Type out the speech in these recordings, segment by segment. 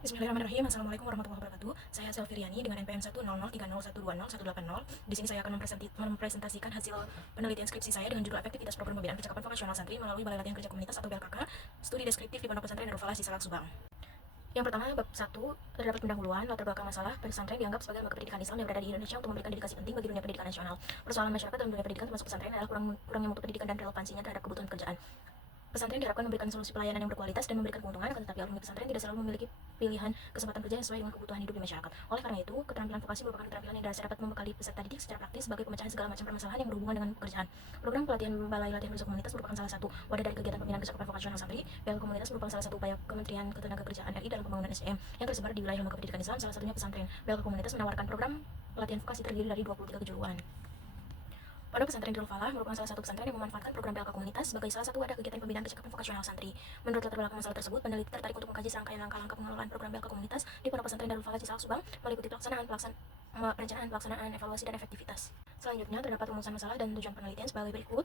Bismillahirrahmanirrahim. Assalamualaikum warahmatullahi wabarakatuh. Saya Selviriani dengan NPM 10030120120. Di sini saya akan mempresentasikan hasil penelitian skripsi saya dengan judul Efektivitas Program Pembinaan Percakapan Vokasional Santri melalui Balai Latihan Kerja Komunitas atau BLKK, studi deskriptif di Pondok Pesantren Darul Falah Sisalak, Subang. Yang pertama, bab 1, terdapat pendahuluan, latar belakang masalah. Pesantren dianggap sebagai lembaga pendidikan Islam yang berada di Indonesia untuk memberikan dedikasi penting bagi dunia pendidikan nasional. Persoalan masyarakat dalam dunia pendidikan termasuk pesantren adalah kurangnya mutu pendidikan dan relevansinya terhadap kebutuhan pekerjaan. Pesantren diharapkan memberikan solusi pelayanan yang berkualitas dan memberikan keuntungan, akan tetapi alumni pesantren tidak selalu memiliki pilihan kesempatan kerja yang sesuai dengan kebutuhan hidup di masyarakat. Oleh karena itu, keterampilan vokasi merupakan keterampilan yang dasar dapat membekali peserta didik secara praktis sebagai pemecahan segala macam permasalahan yang berhubungan dengan pekerjaan. Program pelatihan Balai Latihan Kerja Komunitas merupakan salah satu wadah dari kegiatan pembinaan percakapan vokasional santri. BLKK Komunitas merupakan salah satu upaya Kementerian Ketenagakerjaan RI dalam pembangunan SDM yang tersebar di wilayah lembaga pendidikan Islam, salah satunya pesantren. BLKK Komunitas menawarkan program pelatihan vokasi terdiri dari 23 kejuruan. Pondok Pesantren Darul Falah merupakan salah satu pesantren yang memanfaatkan program BLK Komunitas sebagai salah satu wadah kegiatan pembinaan percakapan vokasional santri. Menurut latar belakang masalah tersebut, peneliti tertarik untuk mengkaji serangkaian langkah-langkah pengelolaan program BLK Komunitas di Pondok Pesantren Darul Falah Sisalak, Subang, meliputi perencanaan, pelaksanaan, evaluasi, dan efektivitas. Selanjutnya, terdapat rumusan masalah dan tujuan penelitian sebagai berikut.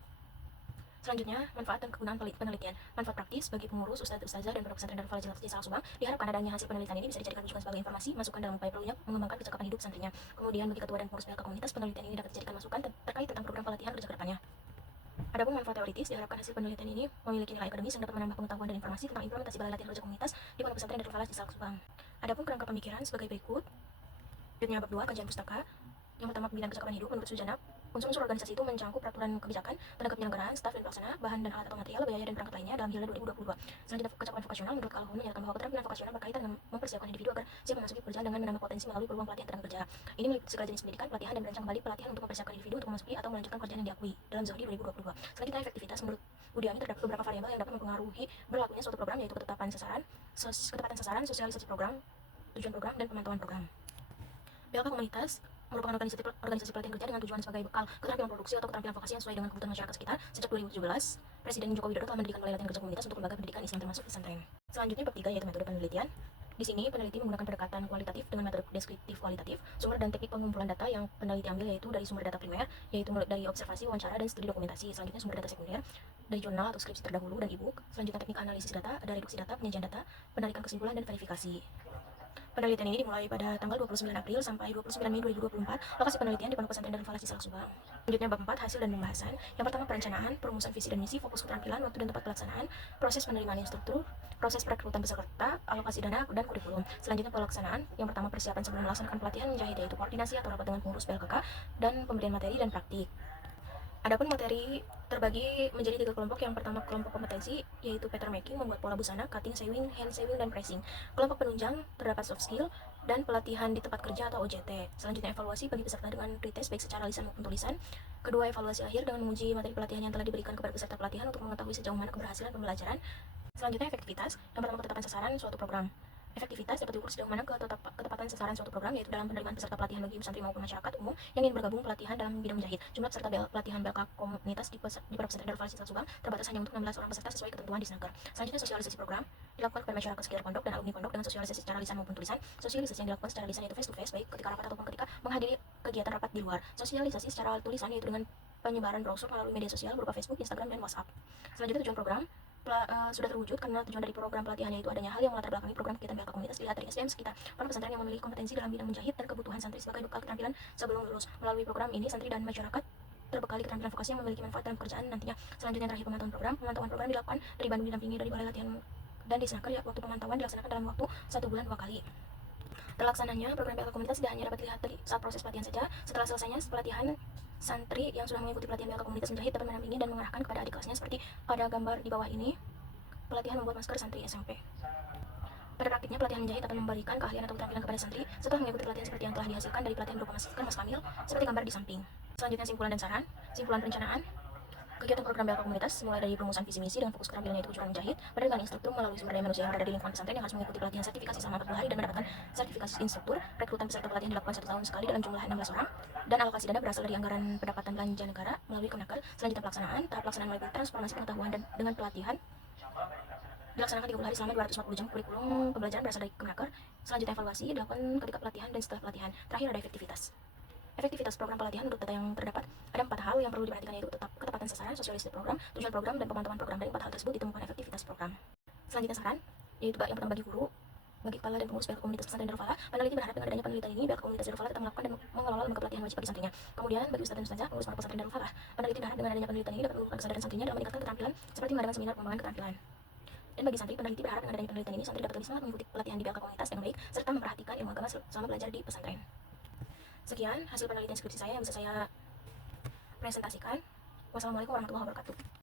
Selanjutnya, manfaat dan kegunaan penelitian. Manfaat praktis bagi pengurus, ustazah, dan pondok pesantren Darul Falah Sisalak, Subang, diharapkan adanya hasil penelitian ini bisa dijadikan rujukan sebagai informasi, masukan dalam upaya perlunya mengembangkan percakapan hidup santrinya. Kemudian, bagi ketua dan pengurus BLK Komunitas, penelitian ini dapat dijadikan masukan terkait tentang program pelatihan kerja kedepannya. Adapun manfaat teoritis, diharapkan hasil penelitian ini memiliki nilai akademis yang dapat menambah pengetahuan dan informasi tentang implementasi Balai Latihan Kerja Komunitas di Pondok Pesantren Darul Falah Sisalak, Subang. Adapun kerangka pemikiran sebagai berikut. Selanjutnya bab 2, kajian pustaka. Yang pertama, pembinaan percakapan hidup menurut Sujanab. Unsur-unsur organisasi itu mencangkup peraturan kebijakan, tenaga penyelenggaraan, staf dan pelaksana, bahan dan alat atau material, biaya dan perangkat lainnya dalam Hilal 2022. Selanjutnya, percakapan vokasional menurut Calhoun menyatakan bahwa keterampilan vokasional berkaitan dengan mempersiapkan individu agar siap memasuki pekerjaan dengan menambah potensi melalui peluang pelatihan tenaga kerja. Ini meliputi segala jenis pendidikan, pelatihan, dan merancang kembali pelatihan untuk mempersiapkan individu untuk memasuki atau melanjutkan pekerjaan yang diakui dalam Zohri 2022. Selanjutnya, efektivitas menurut Budiami terdapat beberapa variabel yang dapat mempengaruhi berlakunya suatu program, yaitu ketepatan sasaran, sosialisasi program, tujuan program, dan pemantauan program. BLK Komunitas merupakan organisasi pelatihan kerja dengan tujuan sebagai bekal keterampilan produksi atau keterampilan vokasi yang sesuai dengan kebutuhan masyarakat sekitar. Sejak 2017, Presiden Joko Widodo telah mendirikan Balai Latihan Kerja Komunitas untuk lembaga pendidikan Islam termasuk pesantren. Selanjutnya bab 3, yaitu metode penelitian. Di sini peneliti menggunakan pendekatan kualitatif dengan metode deskriptif kualitatif. Sumber dan teknik pengumpulan data yang peneliti ambil yaitu dari sumber data primer, yaitu dari observasi, wawancara, dan studi dokumentasi. Selanjutnya sumber data sekunder dari jurnal atau skripsi terdahulu dan e-book. Selanjutnya teknik analisis data, ada reduksi data, penyajian data, penarikan kesimpulan, dan verifikasi. Penelitian ini dimulai pada tanggal 29 April sampai 29 Mei 2024. Lokasi penelitian di Pondok Pesantren Darul Falah Sisalak, Subang. Selanjutnya bab 4, hasil dan pembahasan. Yang pertama, perencanaan, perumusan visi dan misi, fokus keterampilan, waktu dan tempat pelaksanaan, proses penerimaan instruktur, proses perekrutan peserta, alokasi dana, dan kurikulum. Selanjutnya pelaksanaan. Yang pertama, persiapan sebelum melaksanakan pelatihan menjahit, yaitu koordinasi atau rapat dengan pengurus BLKK dan pemberian materi dan praktik. Adapun materi terbagi menjadi 3 kelompok. Yang pertama, kelompok kompetensi, yaitu pattern making, membuat pola busana, cutting, sewing, hand sewing, dan pressing. Kelompok penunjang, terdapat soft skill, dan pelatihan di tempat kerja atau OJT. Selanjutnya, evaluasi bagi peserta dengan pretest baik secara lisan maupun tulisan. Kedua, evaluasi akhir dengan menguji materi pelatihan yang telah diberikan kepada peserta pelatihan untuk mengetahui sejauh mana keberhasilan pembelajaran. Selanjutnya, efektivitas. Yang pertama, ketetapan sasaran suatu program. Efektivitas dapat diukur sejauh mana ketepatan sasaran suatu program, yaitu dalam penerimaan peserta pelatihan bagi santri maupun masyarakat umum yang ingin bergabung pelatihan dalam bidang menjahit. Jumlah peserta pelatihan BLK Komunitas di Pondok Pesantren Darul Falah Sisalak, Subang terbatas hanya untuk 16 orang peserta sesuai ketentuan di Disnaker. Selanjutnya, sosialisasi program dilakukan kepada masyarakat sekitar pondok dan alumni pondok dengan sosialisasi secara lisan maupun tulisan. Sosialisasi yang dilakukan secara lisan yaitu face to face, baik ketika rapat ataupun ketika menghadiri kegiatan rapat di luar. Sosialisasi secara tulisan yaitu dengan penyebaran brosur melalui media sosial berupa Facebook, Instagram, dan WhatsApp. Selanjutnya, tujuan program sudah terwujud karena tujuan dari program pelatihannya itu adanya hal yang melatar belakangi program kegiatan BLK Komunitas dilihat dari SDM sekitar pondok pesantren yang memiliki kompetensi dalam bidang menjahit dan kebutuhan santri sebagai bekal keterampilan sebelum lulus. Melalui program ini, santri dan masyarakat terbekali keterampilan vokasi yang memiliki manfaat dalam pekerjaan nantinya. Selanjutnya, terakhir, pemantauan program dilakukan dari Bandung didampingi dari Balai Latihan dan Disnaker. Waktu pemantauan dilaksanakan dalam waktu 1 bulan 2 kali. Terlaksananya program BLK Komunitas tidak hanya dapat dilihat dari saat proses pelatihan saja. Setelah selesainya pelatihan, santri yang sudah mengikuti pelatihan BLK Komunitas menjahit dapat mendampingi dan mengarahkan kepada adik kelasnya seperti pada gambar di bawah ini. Pelatihan membuat masker santri SMP. Pada praktiknya, pelatihan menjahit akan memberikan keahlian atau keterampilan kepada santri setelah mengikuti pelatihan seperti yang telah dihasilkan dari pelatihan berupa masker Mas Kamil seperti gambar di samping. Selanjutnya, simpulan dan saran. Simpulan perencanaan kegiatan program BLK Komunitas mulai dari perumusan visi misi dengan fokus keterampilan yaitu kejuaraan menjahit, pendidikan instruktur melalui sumber daya manusia yang berada di lingkungan pesantren yang harus mengikuti pelatihan sertifikasi selama 40 hari dan mendapatkan sertifikasi instruktur. Rekrutan peserta pelatihan dilakukan 1 tahun sekali dalam jumlah 16 orang, dan alokasi dana berasal dari anggaran pendapatan belanja negara melalui Kemenaker. Selanjutnya, pelaksanaan. Tahap pelaksanaan melalui transformasi pengetahuan dan dengan pelatihan dilaksanakan 30 hari selama 240 jam. Kurikulum pembelajaran berasal dari Kemenaker. Selanjutnya, evaluasi dilakukan ketika pelatihan dan setelah pelatihan. Terakhir, ada efektivitas. Efektivitas program pelatihan menurut data yang terdapat, ada 4 hal yang perlu diperhatikan, yaitu ketepatan sasaran, sosialisasi program, tujuan program, dan pemantauan program. Dari 4 hal tersebut ditemukan efektivitas program. Selanjutnya, saran, yaitu yang pertama bagi guru. Bagi kepala dan pengurus pihak komunitas pesantren Darul Falah, peneliti berharap dengan adanya penelitian ini, pihak komunitas Darul Falah tetap melakukan dan mengelola lembaga pelatihan wajib bagi santrinya. Kemudian, bagi ustadz dan ustazah, pengurus pondok pesantren Darul Falah, peneliti berharap dengan adanya penelitian ini dapat menumbuhkan kesadaran santrinya dalam meningkatkan keterampilan seperti mengadakan seminar pengembangan keterampilan. Dan bagi santri, peneliti berharap dengan adanya penelitian ini, santri dapat lebih semangat mengikuti pelatihan di pihak komunitas dengan baik, serta memperhatikan ilmu agama selama belajar di pesantren. Sekian hasil penelitian skripsi saya yang bisa saya presentasikan. Wassalamualaikum warahmatullahi wabarakatuh.